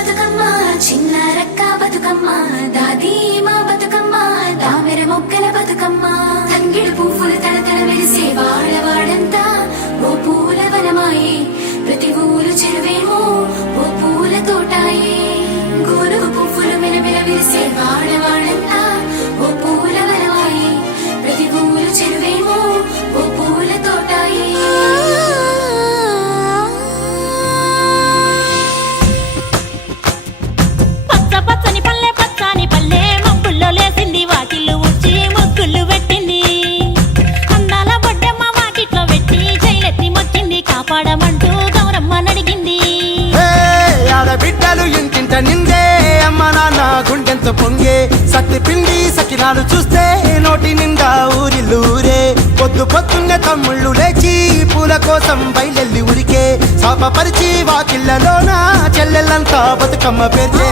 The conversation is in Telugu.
బతుకమ్మ చిన్న రక్క బతుకమ్మ దాది మా బతుకమ్మ దామెర మొక్కల బతుకమ్మ తంగిడు పువ్వులు తడతడ మెరిసే వాడవాడంతా ఓ పూల వనమాయే ప్రతి ఊరు చెరువేమో ఓ పూల తోటాయే గోరు పువ్వులు మెలమెల విరిసే వాడవాడంతా ఓ పూల వనమాయే ప్రతి ఊరు చెరువేమో ఓ పూల తోటాయే పచ్చని పల్లె పచ్చని పల్లె మబ్బుల్లో లేసింది వాకిళ్ళు ఊడ్చి ముగ్గులు పెట్టింది అందాల బొడ్డమ్మ వాకిట్లో పెట్టి జైలెత్తి మొక్కింది కాపాడమంటూ గౌరమ్మ నడిగింది ఆడబిడ్డలు ఇంటింట నిందే అమ్మ నాన్న గుండెంత పొంగే సత్తి పిండి సకినాలు చూస్తే నోటి నిండా ఊరిల్లూరే పొద్దు పొద్దున్నే తమ్ముళ్ళు లేచి పూల కోసం బయలెల్లి ఉరికే శాపపరిచి వాకిళ్ళలోన చెల్లెళ్ళంతా బతుకమ్మ పేర్చే